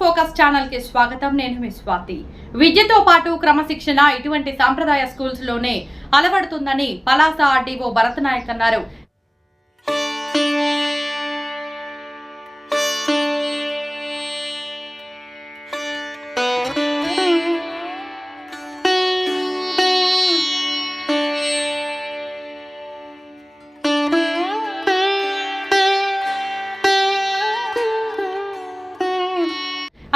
Focus ఛానల్కి స్వాగతం. నేను మీ స్వాతి. విద్యతో పాటు క్రమశిక్షణ ఇటువంటి సాంప్రదాయ స్కూల్స్లోనే అలవడుతుందని పలాస ఆర్డీఓ భరత్ నాయక్ అన్నారు.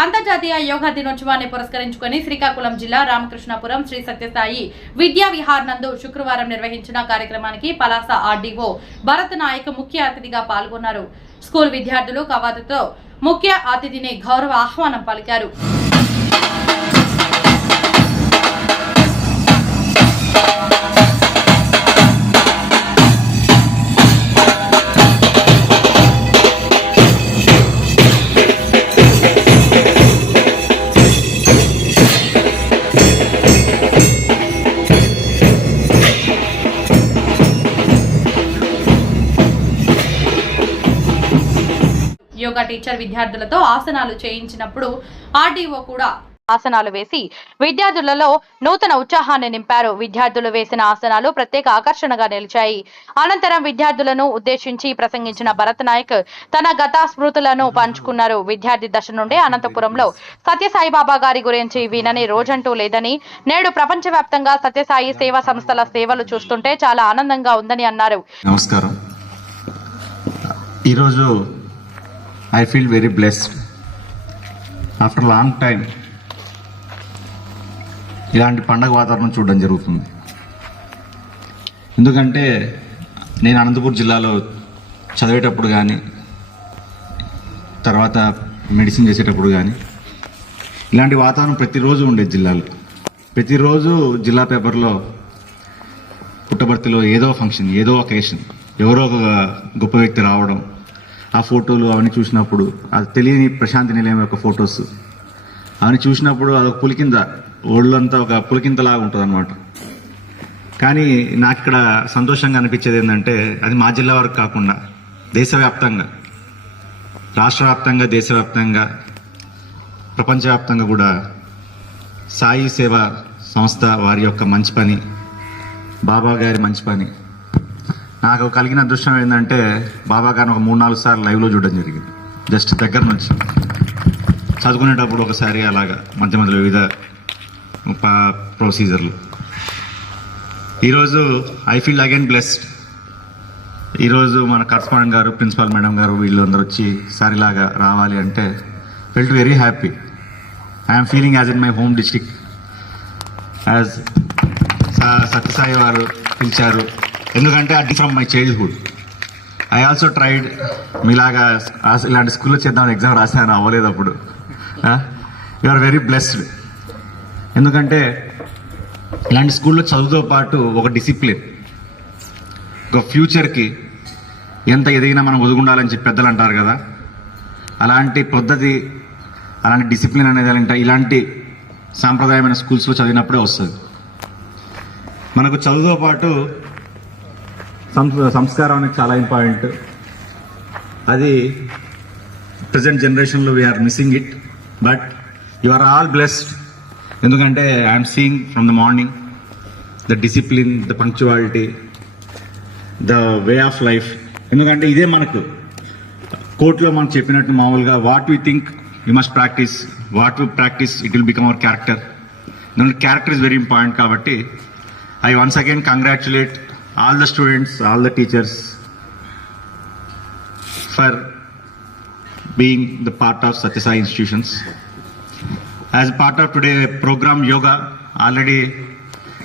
అంతర్జాతీయ యోగా దినోత్సవాన్ని పురస్కరించుకొని శ్రీకాకుళం జిల్లా రామకృష్ణాపురం శ్రీ సత్యసాయి విద్యా విహార్ నందు శుక్రవారం నిర్వహించిన కార్యక్రమానికి పలాస ఆర్డీఓ భరత్ నాయక్ ముఖ్య అతిథిగా పాల్గొన్నారు. స్కూల్ విద్యార్థులు కవాతుతో ముఖ్య అతిథిని గౌరవ ఆహ్వానం పలికారు. టీచర్ విద్యార్థులతో ఆసనాలు చేయించినప్పుడు ఆర్డీఓ కూడా ఆసనాలు వేసి విద్యార్థులలో నూతన ఉత్సాహాన్ని నింపారు. విద్యార్థులు వేసిన ఆసనాలు ప్రత్యేక ఆకర్షణగా నిలిచాయి. అనంతరం విద్యార్థులను ఉద్దేశించి ప్రసంగించిన భరత్ నాయక్ తన గత స్మృతులను పంచుకున్నారు. విద్యార్థి దశ నుండి అనంతపురంలో సత్యసాయిబాబా గారి గురించి వినని రోజంటూ లేదని నేడు ప్రపంచవ్యాప్తంగా సత్యసాయి సేవా సంస్థల సేవలు చూస్తుంటే చాలా ఆనందంగా ఉందని అన్నారు. నమస్కారం. ఈరోజు I feel very blessed after long time ఇలాంటి పండగ వాతావరణం చూడడం జరుగుతుంది. ఎందుకంటే నేను అనంతపురం జిల్లాలో చదివేటప్పుడు కానీ తర్వాత మెడిసిన్ చేసేటప్పుడు కానీ ఇలాంటి వాతావరణం ప్రతిరోజు ఉండేది జిల్లాలో. ప్రతిరోజు జిల్లా పేపర్లో పుట్టబర్తిలో ఏదో ఫంక్షన్ ఏదో ఒకేషన్ ఎవరో ఒక గొప్ప వ్యక్తి రావడం ఆ ఫోటోలు అవన్నీ చూసినప్పుడు అది తెలియని ప్రశాంతి నిలయం యొక్క ఫొటోస్ అవన్నీ చూసినప్పుడు అదొక పులికింద ఒళ్ళంతా ఒక పులికింతలాగా ఉంటుంది అనమాట కానీ నాకు ఇక్కడ సంతోషంగా అనిపించేది ఏంటంటే అది మా జిల్లా వరకు కాకుండా దేశవ్యాప్తంగా రాష్ట్ర వ్యాప్తంగా దేశవ్యాప్తంగా ప్రపంచవ్యాప్తంగా కూడా సాయి సేవ సంస్థ వారి యొక్క మంచి పని బాబా గారి మంచి పని నాకు కలిగిన అదృష్టం ఏంటంటే బాబా గారిని ఒక మూడు నాలుగు సార్లు లైవ్లో చూడడం జరిగింది. జస్ట్ దగ్గర నుంచి. చదువుకునేటప్పుడు ఒకసారి అలాగా మధ్య మధ్యలో వివిధ ప్రొసీజర్లు ఈరోజు ఐ ఫీల్ అగైన్ బ్లెస్డ్ ఈరోజు మన కరస్పాండెంట్ గారు ప్రిన్సిపాల్ మేడం గారు వీళ్ళందరూ వచ్చి సార్ ఇలాగా రావాలి అంటే felt very happy I'm feeling as in my home district as Sathya Sai వారు పిలిచారు ఎందుకంటే అది from my childhood I also tried మీలాగా ఇలాంటి స్కూల్లో చేద్దామని ఎగ్జామ్ రాశాను అవ్వలేదు అప్పుడు. యు ఆర్ వెరీ బ్లెస్డ్ ఎందుకంటే ఇలాంటి స్కూల్లో చదువుతో పాటు ఒక డిసిప్లిన్ ఒక ఫ్యూచర్కి ఎంత ఎదిగినా మనం ఒదుగుండాలని చెప్పి పెద్దలు అంటారు కదా. అలాంటి పద్ధతి అలాంటి డిసిప్లిన్ అనేది అంటే ఇలాంటి సాంప్రదాయమైన స్కూల్స్లో చదివినప్పుడే వస్తుంది. మనకు చదువుతో పాటు సంస్కారం అనేది చాలా ఇంపార్టెంట్. అది ప్రజెంట్ జనరేషన్లో we are missing it but you are all blessed ఎందుకంటే I'm seeing from the morning the discipline the punctuality the way of life ఎందుకంటే ఇదే మనకు. కోర్టులో మనం చెప్పినట్టు మామూలుగా what we think you must practise what we practise it will become our character ఎందుకంటే character is very important కాబట్టి I once again congratulate all the students all the teachers for being the part of Sathya Sai institutions as part of today programme yoga already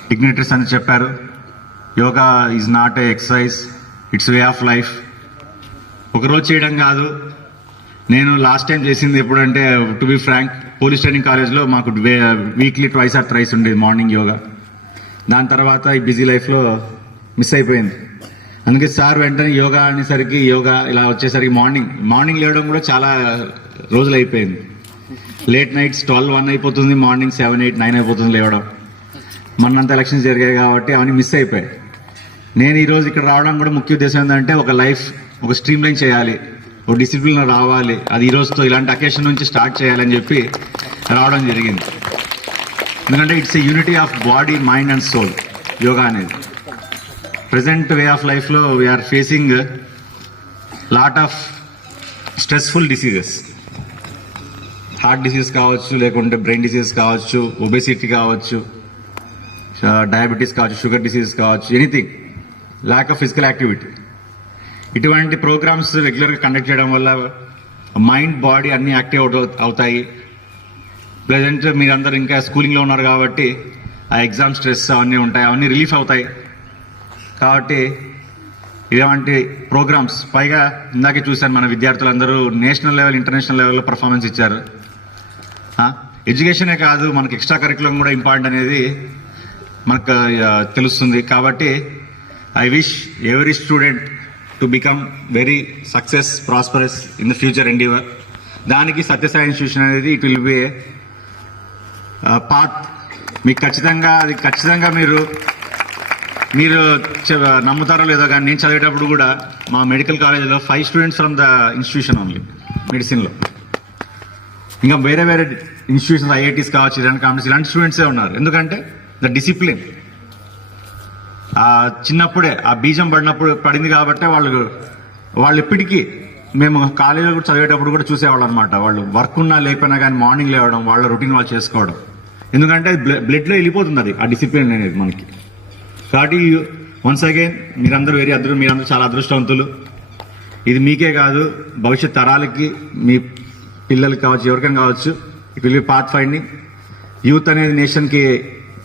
dignitaries అని చెప్పారు. Yoga is not a exercise it's way of life ఒకరోజు చేయడం కాదు. నేను last time చేసింది ఎప్పుడంటే to be frank police training కాలేజ్లో మాకు వీక్లీ ట్వైస్ ఆర్ ట్రైస్ ఉండేది మార్నింగ్ యోగా దాని తర్వాత ఈ బిజీ లైఫ్లో మిస్ అయిపోయింది. అందుకే సార్ వెంటనే యోగా అనేసరికి యోగా ఇలా వచ్చేసరికి మార్నింగ్. మార్నింగ్ లేవడం కూడా చాలా రోజులు అయిపోయింది లేట్ నైట్స్ ట్వెల్వ్ వన్ అయిపోతుంది మార్నింగ్ సెవెన్ ఎయిట్ నైన్ అయిపోతుంది లేవడం. మొన్నంత ఎలక్షన్స్ జరిగాయి కాబట్టి అవన్నీ మిస్ అయిపోయాయి. నేను ఈరోజు ఇక్కడ రావడం కూడా ముఖ్య ఉద్దేశం ఏంటంటే ఒక లైఫ్ ఒక స్ట్రీమ్ లైన్ చేయాలి. ఒక డిసిప్లిన్ రావాలి. అది ఈ రోజుతో ఇలాంటి అకేషన్ నుంచి స్టార్ట్ చేయాలని చెప్పి రావడం జరిగింది. ఎందుకంటే it's a unity of body mind and soul yoga అనేది. ప్రజెంట్ వే ఆఫ్ లైఫ్లో we are facing lot of stressful diseases heart disease కావచ్చు లేకుంటే బ్రెయిన్ డిసీజ్ కావచ్చు ఒబెసిటీ కావచ్చు డయాబెటీస్ కావచ్చు షుగర్ డిసీజ్ కావచ్చు anything lack of physical activity ఇటువంటి programmes రెగ్యులర్గా కండక్ట్ చేయడం వల్ల మైండ్ బాడీ అన్నీ యాక్టివ్ అవుతాయి. ప్రజెంట్ మీరందరూ ఇంకా స్కూలింగ్లో ఉన్నారు కాబట్టి ఆ ఎగ్జామ్ స్ట్రెస్ అవన్నీ ఉంటాయి అవన్నీ రిలీఫ్ అవుతాయి. కాబట్టి ఇలాంటి ప్రోగ్రామ్స్ పైగా ఇందాకే చూశాను మన విద్యార్థులందరూ నేషనల్ లెవెల్ ఇంటర్నేషనల్ లెవెల్లో పర్ఫార్మెన్స్ ఇచ్చారు. ఎడ్యుకేషనే కాదు మనకి ఎక్స్ట్రా కరికులం కూడా ఇంపార్టెంట్ అనేది మనకు తెలుస్తుంది. కాబట్టి I wish every student to become very success prosperous in the future endeavour దానికి సత్యసాయి ఇన్స్టిట్యూషన్ అనేది ఇట్ విల్ బి పాత్ మీకు ఖచ్చితంగా అది ఖచ్చితంగా మీరు మీరు నమ్ముతారో లేదో కానీ నేను చదివేటప్పుడు కూడా మా మెడికల్ కాలేజీలో five students from the institution only మెడిసిన్లో ఇంకా వేరే వేరే ఇన్స్టిట్యూషన్స్ ఐఐటీస్ కావచ్చు ఇలాంటి కాంపిటీస్ ఇలాంటి స్టూడెంట్సే ఉన్నారు. ఎందుకంటే ద డిసిప్లిన్ చిన్నప్పుడే ఆ బీజం పడినప్పుడు పడింది కాబట్టి వాళ్ళు వాళ్ళు ఇప్పటికీ మేము కాలేజీలో కూడా చదివేటప్పుడు కూడా చూసేవాళ్ళు అనమాట వాళ్ళు వర్క్ ఉన్నా లేకపోయినా కానీ మార్నింగ్ లేవడం వాళ్ళ రొటీన్ వాళ్ళు చేసుకోవడం. ఎందుకంటే బ్లడ్లో వెళ్ళిపోతుంది అది ఆ డిసిప్లిన్ అనేది మనకి. కాబట్టి వన్స్ అగైన్ మీరందరూ వెరీ అదృ మీరందరూ చాలా అదృష్టవంతులు. ఇది మీకే కాదు భవిష్యత్ తరాలకి మీ పిల్లలకి కావచ్చు ఎవరికైనా కావచ్చు it will be path finding youth అనేది నేషన్కి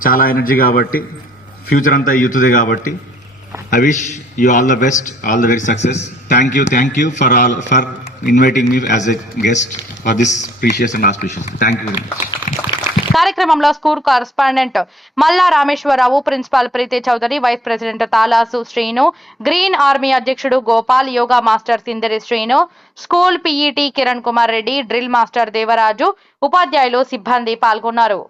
చాలా ఎనర్జీ కాబట్టి ఫ్యూచర్ అంతా యూత్దే కాబట్టి. I wish you all the best all the very success thank you thank you for all for inviting me as a guest for this precious and auspicious thank you very much కార్యక్రమంలో school correspondent Malla Rameswara Rao principal Preethi Chowdary vice president Talasu Srinu green army అధ్యక్షుడు Gopal yoga master Sindari Srinu school PET Kiran Kumar Reddy drill master Devaraju ఉపాధ్యాయులు సిబ్బంది పాల్గొన్నారు.